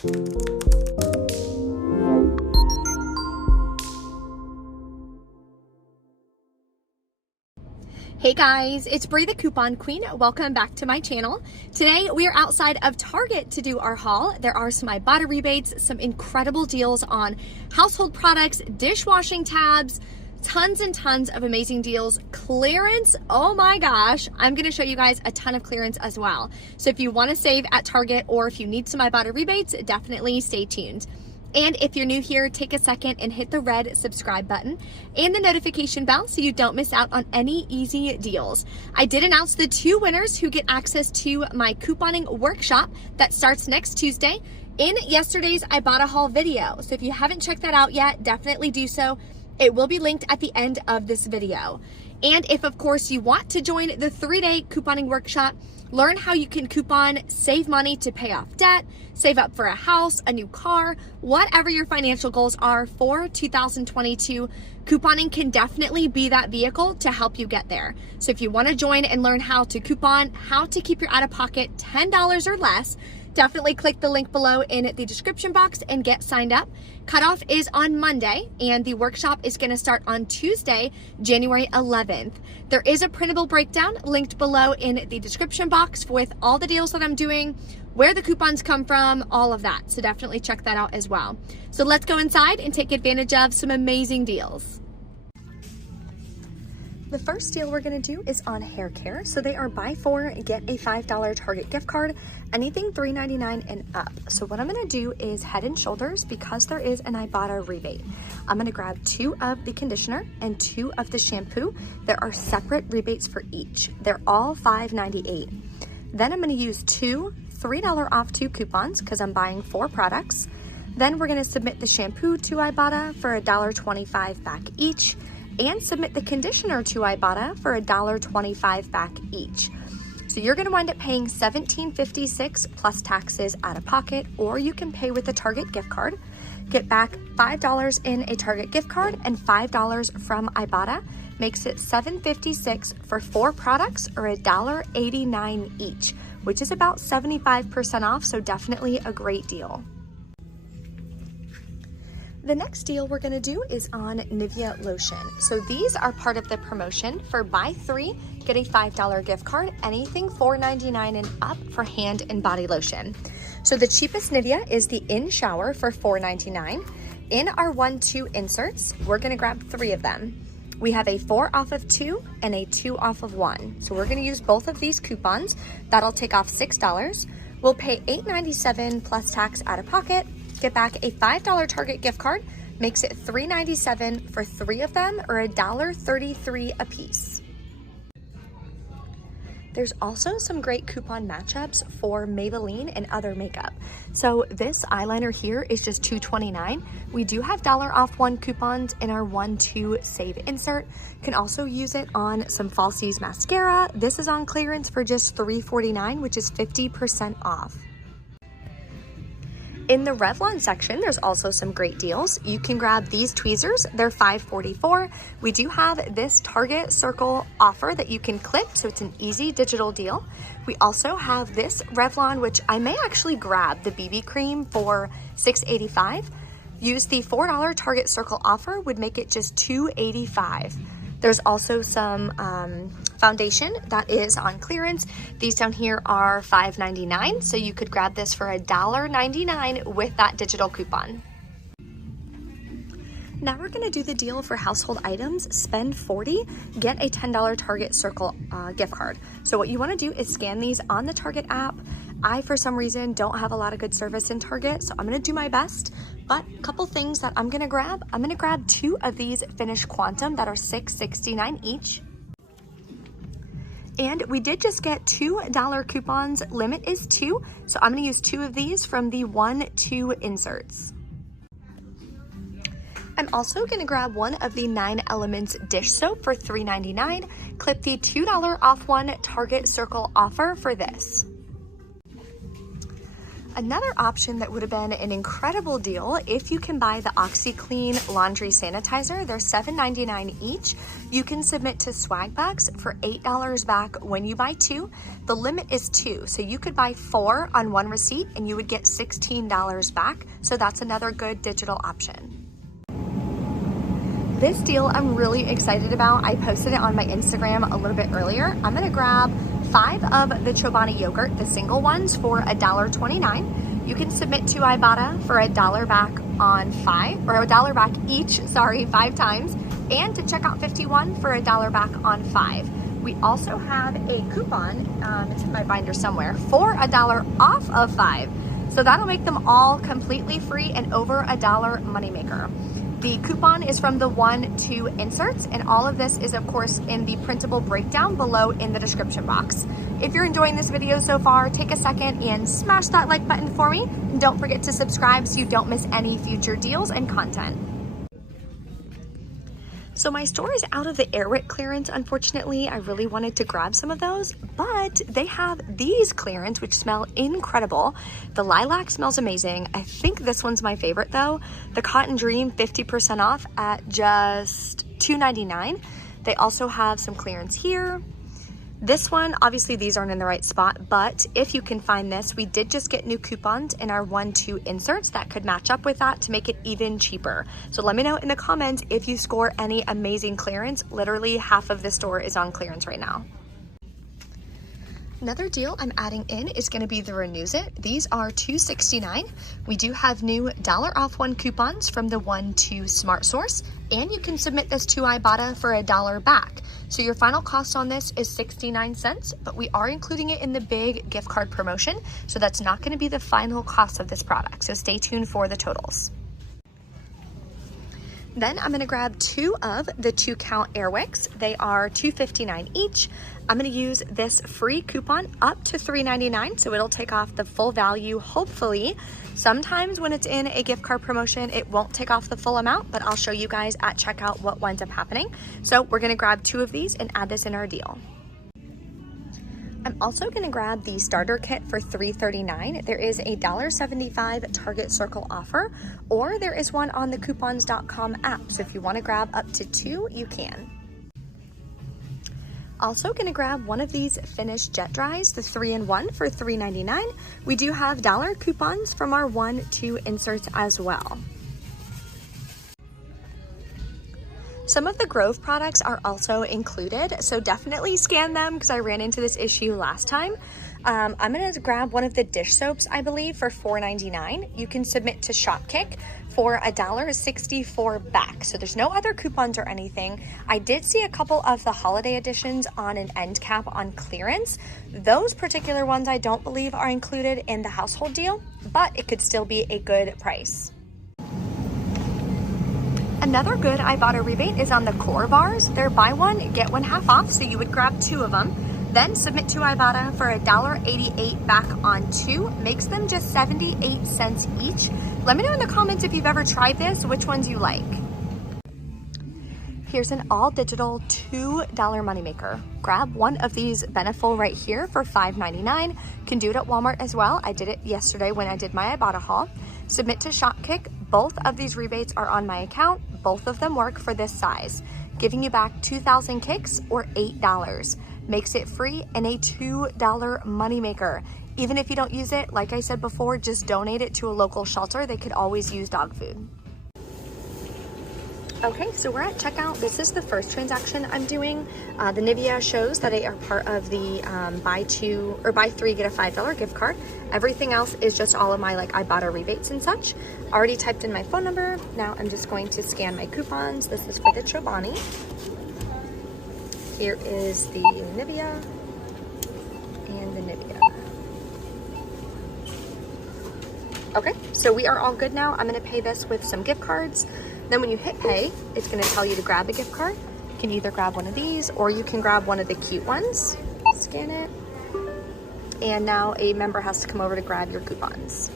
Hey guys, it's Bree the Coupon Queen. Welcome back to my channel. Today we are outside of Target to do our haul. There are some Ibotta rebates, some incredible deals on household products, dishwashing tabs, tons and tons of amazing deals. Clearance, oh my gosh, I'm gonna show you guys a ton of clearance as well. So if you wanna save at Target or if you need some Ibotta rebates, definitely stay tuned. And if you're new here, take a second and hit the red subscribe button and the notification bell so you don't miss out on any easy deals. I did announce the 2 winners who get access to my couponing workshop that starts next Tuesday in yesterday's Ibotta haul video. So if you haven't checked that out yet, definitely do so. It will be linked at the end of this video. And if of course you want to join the 3-day couponing workshop, learn how you can coupon, save money to pay off debt, save up for a house, a new car, whatever your financial goals are for 2022, couponing can definitely be that vehicle to help you get there. So if you want to join and learn how to coupon, how to keep your out-of-pocket $10 or less, definitely click the link below in the description box and get signed up. Cutoff is on Monday and the workshop is going to start on Tuesday, January 11th. There is a printable breakdown linked below in the description box with all the deals that I'm doing, where the coupons come from, all of that. So definitely check that out as well. So let's go inside and take advantage of some amazing deals. The first deal we're gonna do is on hair care. So they are buy 4, get a $5 Target gift card, anything $3.99 and up. So what I'm gonna do is Head and Shoulders, because there is an Ibotta rebate. I'm gonna grab 2 of the conditioner and 2 of the shampoo. There are separate rebates for each. They're all $5.98. Then I'm gonna use 2 $3 off 2 coupons because I'm buying 4 products. Then we're gonna submit the shampoo to Ibotta for $1.25 back each, and submit the conditioner to Ibotta for $1.25 back each. So you're gonna wind up paying $17.56 plus taxes out of pocket, or you can pay with a Target gift card. Get back $5 in a Target gift card and $5 from Ibotta. Makes it $7.56 for 4 products or $1.89 each, which is about 75% off, so definitely a great deal. The next deal we're gonna do is on Nivea Lotion. So these are part of the promotion for buy 3, get a $5 gift card, anything $4.99 and up for hand and body lotion. So the cheapest Nivea is the In Shower for $4.99. In our 1-2 inserts, we're gonna grab 3 of them. We have a 4 off of 2 and a 2 off of 1. So we're gonna use both of these coupons. That'll take off $6. We'll pay $8.97 plus tax out of pocket. Get back a $5 Target gift card, makes it $3.97 for 3 of them or $1.33 a piece. There's also some great coupon matchups for Maybelline and other makeup. So this eyeliner here is just $2.29. We do have $1 off 1 coupons in our 1-2 save insert. Can also use it on some Falsies mascara. This is on clearance for just $3.49, which is 50% off. In the Revlon section, there's also some great deals. You can grab these tweezers, they're $5.44. We do have this Target Circle offer that you can clip, so it's an easy digital deal. We also have this Revlon, which I may actually grab, the BB cream for $6.85. Use the $4 Target Circle offer, would make it just $2.85. There's also some foundation that is on clearance. These down here are $5.99, so you could grab this for $1.99 with that digital coupon. Now we're gonna do the deal for household items. Spend $40, get a $10 Target Circle gift card. So what you wanna do is scan these on the Target app. I, for some reason, don't have a lot of good service in Target, so I'm gonna do my best. But a couple things that I'm gonna grab 2 of these Finish Quantum that are $6.69 each. And we did just get $2 coupons, limit is 2, so I'm gonna use 2 of these from the 1-2 inserts. I'm also gonna grab 1 of the 9 Elements dish soap for $3.99, clip the $2 off 1 Target Circle offer for this. Another option that would have been an incredible deal if you can buy the Oxiclean laundry sanitizer. They're $7.99 each. You can submit to swag bucks for $8 back when you buy 2. The limit is 2, so you could buy 4 on one receipt and you would get $16 back. So that's another good digital option. This deal I'm really excited about. I posted it on my Instagram a little bit earlier. I'm gonna grab 5 of the Chobani yogurt, the single ones, for $1.29. You can submit to Ibotta for $1 back on 5, or $1 back each, 5 times, and to checkout 51 for $1 back on 5. We also have a coupon, it's in my binder somewhere, for $1 off of 5. So that'll make them all completely free and over $1 moneymaker. The coupon is from the 1-2 inserts, and all of this is of course in the printable breakdown below in the description box. If you're enjoying this video so far, take a second and smash that like button for me. And don't forget to subscribe so you don't miss any future deals and content. So my store is out of the Airwick clearance, unfortunately. I really wanted to grab some of those, but they have these clearance, which smell incredible. The lilac smells amazing. I think this one's my favorite though. The Cotton Dream, 50% off at just $2.99. They also have some clearance here. This one, obviously these aren't in the right spot, but if you can find this, we did just get new coupons in our 1-2 inserts that could match up with that to make it even cheaper. So let me know in the comments if you score any amazing clearance. Literally half of the store is on clearance right now. Another deal I'm adding in is going to be the Renews It. These are $2.69. We do have new $1 off 1 coupons from the 1-2 Smart Source, and you can submit this to Ibotta for $1 back. So your final cost on this is 69 cents, but we are including it in the big gift card promotion, so that's not going to be the final cost of this product. So stay tuned for the totals. Then I'm going to grab 2 of the 2-count Airwicks. They are $2.59 each. I'm going to use this free coupon up to $3.99, so it'll take off the full value, hopefully. Sometimes when it's in a gift card promotion, it won't take off the full amount, but I'll show you guys at checkout what winds up happening. So we're going to grab 2 of these and add this in our deal. I'm also going to grab the starter kit for $3.39. There is a $1.75 Target Circle offer, or there is one on the coupons.com app. So if you want to grab up to 2, you can. Also going to grab one of these Finish Jet Dries, the 3-in-1 for $3.99. We do have dollar coupons from our 1-2 inserts as well. Some of the Grove products are also included, so definitely scan them because I ran into this issue last time. I'm going to grab one of the dish soaps, I believe, for $4.99. You can submit to Shopkick for $1.64 back. So there's no other coupons or anything. I did see a couple of the holiday editions on an end cap on clearance. Those particular ones I don't believe are included in the household deal, but it could still be a good price. Another good Ibotta rebate is on the core bars. They're buy one, get one half off, so you would grab 2 of them. Then submit to Ibotta for $1.88 back on 2. Makes them just 78 cents each. Let me know in the comments if you've ever tried this, which ones you like. Here's an all digital $2 moneymaker. Grab one of these Beneful right here for $5.99. Can do it at Walmart as well. I did it yesterday when I did my Ibotta haul. Submit to Shopkick. Both of these rebates are on my account. Both of them work for this size, giving you back 2,000 kicks or $8. Makes it free and a $2 moneymaker. Even if you don't use it, like I said before, just donate it to a local shelter. They could always use dog food. Okay, so we're at checkout. This is the first transaction I'm doing. The Nivea shows that they are part of the buy 3 get a $5 gift card. Everything else is just all of my Ibotta rebates and such. Already typed in my phone number. Now I'm just going to scan my coupons. This is for the Chobani. Here is the Nivea and the Nivea. Okay, so we are all good now. I'm gonna pay this with some gift cards. Then when you hit pay, it's gonna tell you to grab a gift card. You can either grab one of these or you can grab one of the cute ones. Scan it. And now a member has to come over to grab your coupons.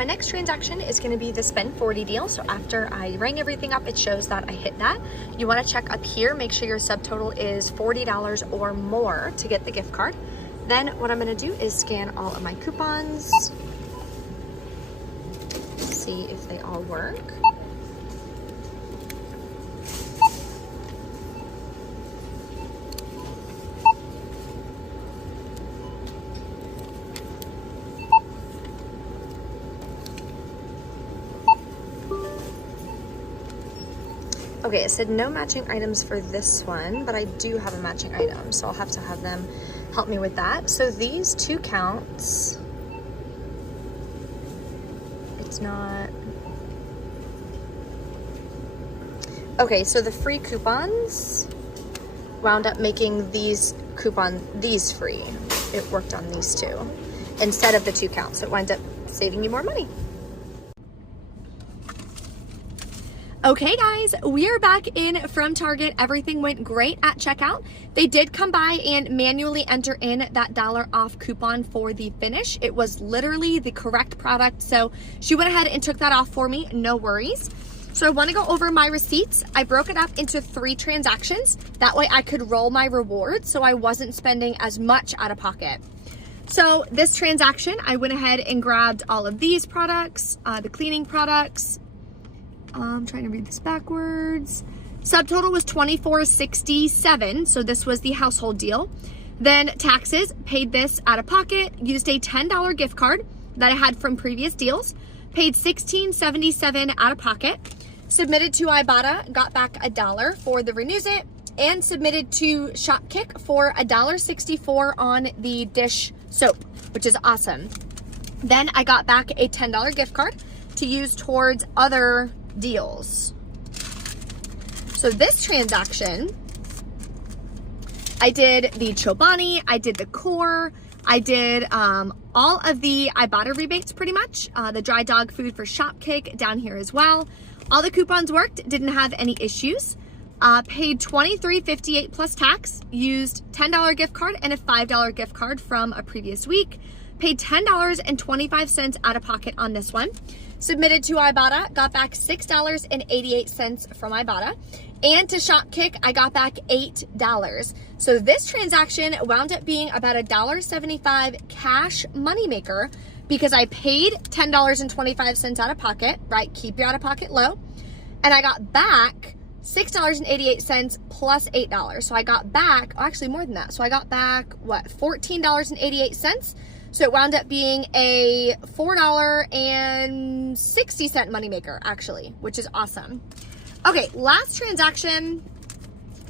My next transaction is going to be the spend 40 deal. So after I rang everything up, it shows that I hit that. You want to check up here, make sure your subtotal is $40 or more to get the gift card. Then what I'm gonna do is scan all of my coupons, see if they all work. Okay, it said no matching items for this one, but I do have a matching item, so I'll have to have them help me with that. So these 2 counts, it's not, okay, so the free coupons wound up making these free. It worked on these 2 instead of the 2 counts, so it wound up saving you more money. Okay guys, we are back in from Target. Everything went great at checkout. They did come by and manually enter in that $1 off coupon for the finish. It was literally the correct product, so she went ahead and took that off for me, no worries. So I want to go over my receipts. I broke it up into 3 transactions. That way I could roll my rewards so I wasn't spending as much out of pocket. So this transaction, I went ahead and grabbed all of these products, the cleaning products. I'm trying to read this backwards. Subtotal was $24.67, so this was the household deal. Then taxes, paid this out of pocket, used a $10 gift card that I had from previous deals, paid $16.77 out of pocket, submitted to Ibotta, got back $1 for the Renews It, and submitted to Shopkick for $1.64 on the dish soap, which is awesome. Then I got back a $10 gift card to use towards other deals. So this transaction, I did the Chobani, I did the core, I did all of the Ibotta rebates pretty much, the dry dog food for Shopkick down here as well. All the coupons worked, didn't have any issues. Paid $23.58 plus tax, used $10 gift card and a $5 gift card from a previous week. Paid $10.25 out of pocket on this one. Submitted to Ibotta, got back $6.88 from Ibotta. And to Shopkick, I got back $8. So this transaction wound up being about a $1.75 cash moneymaker because I paid $10.25 out of pocket, right? Keep your out of pocket low. And I got back $6.88 plus $8. So I got back, oh, actually more than that. So I got back, what, $14.88. So it wound up being a $4.60 moneymaker, actually, which is awesome. Okay, last transaction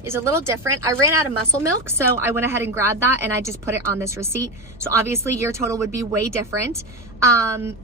is a little different. I ran out of muscle milk, so I went ahead and grabbed that and I just put it on this receipt. So obviously your total would be way different.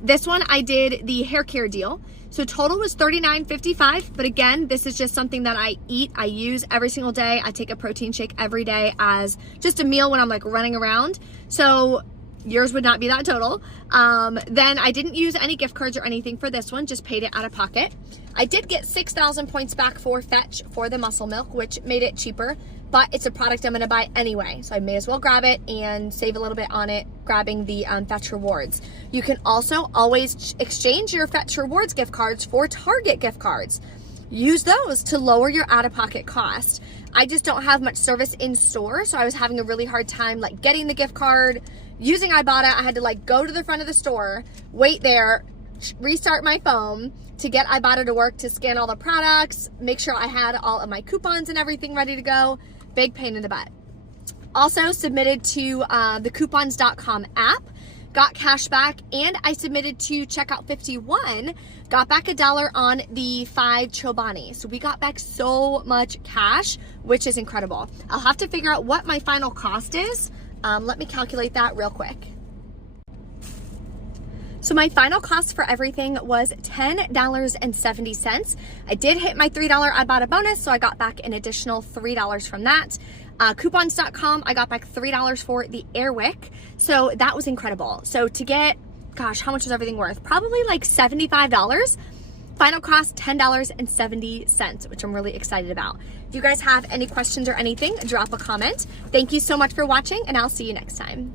This one I did the hair care deal. So total was $39.55, but again, this is just something that I eat, I use every single day. I take a protein shake every day as just a meal when I'm like running around. So yours would not be that total. Then I didn't use any gift cards or anything for this one, just paid it out of pocket. I did get 6,000 points back for Fetch for the muscle milk, which made it cheaper, but it's a product I'm gonna buy anyway. So I may as well grab it and save a little bit on it, grabbing the Fetch rewards. You can also always exchange your Fetch rewards gift cards for Target gift cards. Use those to lower your out-of-pocket cost. I just don't have much service in store, so I was having a really hard time like getting the gift card. Using Ibotta, I had to like go to the front of the store, wait there, restart my phone to get Ibotta to work to scan all the products, make sure I had all of my coupons and everything ready to go. Big pain in the butt. Also submitted to the coupons.com app, got cash back, and I submitted to Checkout 51, got back $1 on the 5 Chobani. So we got back so much cash, which is incredible. I'll have to figure out what my final cost is. Let me calculate that real quick. So my final cost for everything was $10.70. I did hit my $3 Ibotta bonus, so I got back an additional $3 from that. Coupons.com, I got back $3 for the Airwick. So that was incredible. So to get, gosh, how much was everything worth? Probably like $75. Final cost, $10.70, which I'm really excited about. If you guys have any questions or anything, drop a comment. Thank you so much for watching, and I'll see you next time.